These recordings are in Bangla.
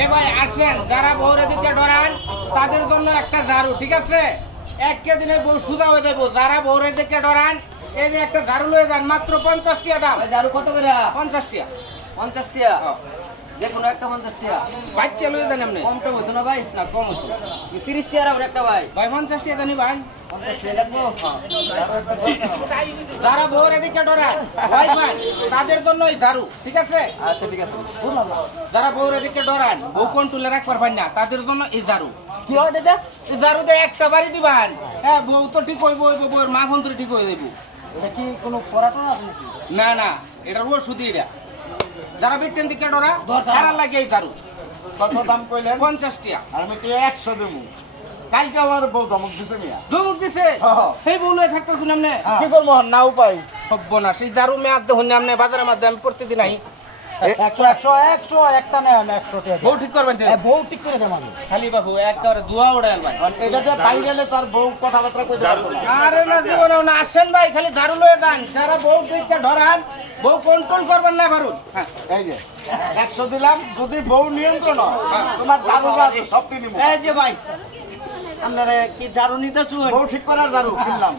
এ ভাই আসেন, যারা বউরে দিতে ডরান তাদের জন্য একটা ঝাড়ু, ঠিক আছে? এক দিনে বউ সুদা হয়ে যাবো। যারা বউরে দিতে ডরান এই যে একটা ঝাড়ু লয়ে যান, মাত্র 50 টাকা দাম। ঝাড়ু কত করে? 50 টাকা। 50 টাকা। যে কোনো একটা 50 টাকা। বাচ্চা লয়ে দেন এমনি। কম টম হতো না ভাই? না কম হতো। 30 টাকা আর একটা ভাই। ভাই 50 টাকা জানি ভাই। 50 টাকা লাগবো? ঝাড়ু একটা দরকার। যারা বউরে দিতে ডরান ভাই ভাই তাদের জন্য এই ঝাড়ু, ঠিক আছে? আচ্ছা ঠিক আছে। যারা বউরে দিতে ডরান, বউ কন্ট্রোলে রাখতে পারবেন না, তাদের জন্য এই ঝাড়ু। কি হয় দাদা? এই ঝাড়ুতে একটা বাড়ি দিবান, হ্যাঁ বউ তো ঠিক হইব, বউয়ের মা বন্ধুরে ঠিক হয়ে দেবো। এটা কি কোনো পড়াশোনা আছে নাকি? না না, এটা ওষুধ। এটা যারা বিটেন দিকে ডরা তারা লাগে এই ঝাড়ু। কত দাম কইলেন? 50 টাকা। আর আমি তো 100 দেবো। কালকে আমার বউ ধমক দিছে মিয়া। ধমক দিছে? হ্যাঁ। সেই বউ লয়ে থাকতে শুনে আমনে কি করবো না উপায়? হব্ব না। সেই ঝাড়ু মেয়াদ দেখুন আমনে বাজারের মধ্যে আমি প্রতিদিন আই। 100 একটা নেই, আমি 100 টাকা বউ ঠিক করবেন তো? বউ ঠিক করে দেব আমি। খালি বাবু একবারে দুয়া উড়াল ভাই। এটা যে পাই গেলে তার বউ কথাবার্তা কইতে পারবো না। আরে না জীবনে না, আসেন ভাই খালি ঝাড়ু লয়ে যান। যারা বউ দিকে ডরান, বউ কন্ট্রোল করবেন না পারুন। হ্যাঁ এই যে 100 দিলাম, যদি বউ নিয়ন্ত্রণ হয় তোমার জাদু আছে সব নিব। এই যে ভাই, আপনারা কি ঝাড়ু নিতেছুন? বউ ঠিক করার জাদু কিনলাম।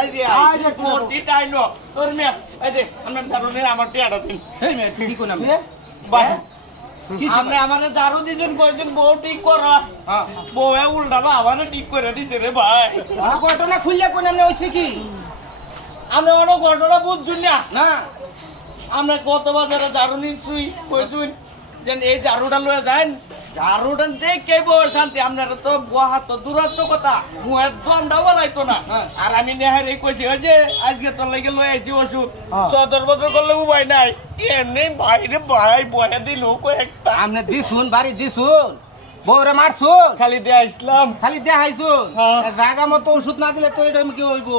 এই যে এই যে কোটি টাইনো তোর মিয়া, এই যে আপনার জাদু নিয়ে আমার টিয়াটা দিন। এই মেয়ে ঠিকই কোন আমি। ভাই কি আপনি আমারে ঝাড়ু দিছেন, কইছেন বউ ঠিক করা। হ্যাঁ বউ উল্টা আমারে ঠিক করে দিছে রে ভাই। অনেক ঘটনা খুললে কোন আমনে হইছে কি? আমরা অনেক ঘটনা বুঝছুন না। না আমরা কত বাজারে ঝাড়ু নিচ্ছুই, কইছুন যেন এই ঝাড়ুটা লয়ে যান। ঝাড়ুটা দেখে বউ শান্তি। আপনারা তো বহা তো দূরত্ব কথা, মুহের দমটা বলাইতো না। হ্যাঁ। আর আমি নেহারে কইছি ওই যে আজকে তোর লাগে লয়ে আইছি ওষুধ, সদর বদর করলে উপায় নাই। এমনি বাইরে ভাই বয়া দিল কয়েকটা, আমনে দিছুন, বাড়ি দিছুন, বউরে মারছুন, খালি দিয়ে আসলাম। খালি দেখাইছুন। হ্যাঁ। জায়গা মতো ওষুধ না দিলে তো এটা কি হইব?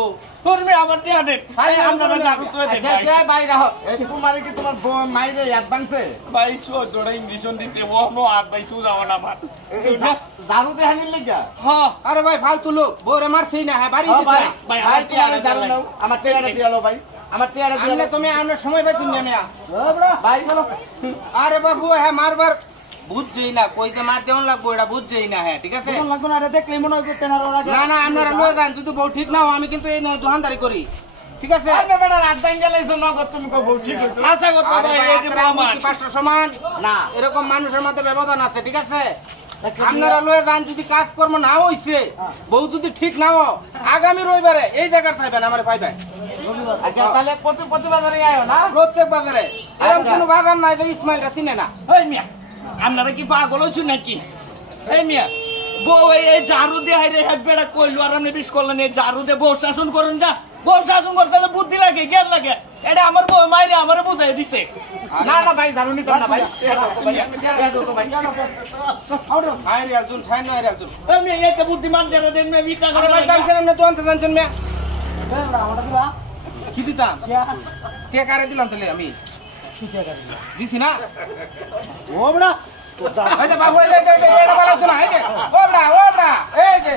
তোরমে আমার টিয়া দেন, ভাই, আপনারা ঝাড়ু তো দেন আচ্ছা ভাই। আচ্ছা ভাই রাখো। এই তোমারে কি তোমার বউ মাইরে অ্যাডভান্সে ভাই চোদ্দটা ইঞ্জেকশন দিছে, ও নো আর ভাই চুজাও না আমার। জাদু দেখানির লাগা? হ্যাঁ আরে ভাই ফালতু লোক, বউরে মারছই না, হ্যাঁ বাড়ি দিছে। ভাই ভাই, ভাই আমার তোমারে টিয়াটা জাদু দেন। নাও, আমার টিয়াটা দিয়ে আলো ভাই, আমার টিয়াটা দিয়ে আমনে আলো। তুমি আমনে সময় পাইছুন না মিয়া। ভাই বলো। আরে বাবু হ্যাঁ মারবার বুঝছেই না, কই যে মার দেওয়ান লাগবো এটা বুঝছেই না। হ্যাঁ ঠিক আছে। কোন লাগতো না, এটা দেখলেই মনে হয় করতে না ওরা। না না আপনারা লয়ে যান, যদি বউ ঠিক না হয় আমি কিন্তু এই দোকানদারি করি, ঠিক আছে? আরে বেটা রাত বাইন গেলাইছো নগদ, তুমি কও বউ ঠিক হইতো। আশা করতে আরে ভাই ভাই, এই যে আপনারা প্রমাণ। কি পাঁচটা সমান? না। এরকম মানুষের মধ্যে ব্যবধান আছে, ঠিক আছে? আপনারা লয়ে যান, যদি কাজকর্ম না হইছে, বউ যদি ঠিক না হয়, আগামী রবিবারে এই জায়গার পাইবেন, আমার পাইবেন আচ্ছা তাহলে প্রতি বাজারে আয়ো না? প্রত্যেক বাজারে। এরকম আচ্ছা। কোনো বাজার নাই যে ইসমাইলটা চিনে না। এই মিয়া, আপনারা কি পাগল হচ্ছেন নাকি? এই মিয়া, বউ এই ঝাড়ু দিয়ে হাইরে হেবেড়া কইলো আর আপনি বিষ করলেন। এই ঝাড়ু দিয়ে বউ শাসন করুন যা। বউ শাসন করতে তো বুদ্ধি লাগে, জ্ঞান লাগে। এটা আমার বউ মাইরে আমারে বুঝাই দিছে। না না ভাই জানো নিতাম না ভাই। ঠাই রে একজন, ঠাই নয় রে একজন। এই মিয়া, একটা বুদ্ধিমান যারা দেন মিয়া, ভিক্ষা আরে করে ভাই ভাই জানছেন আপনি তো আনতে জানছেন মিয়া? কি দিতাম? কে কারে দিলাম তাহলে আমি? দিছি না? ও বড়া এই যে বাবু, এই যে, এটা বলা হচ্ছে না, এই যে, ও বড়া, এই যে।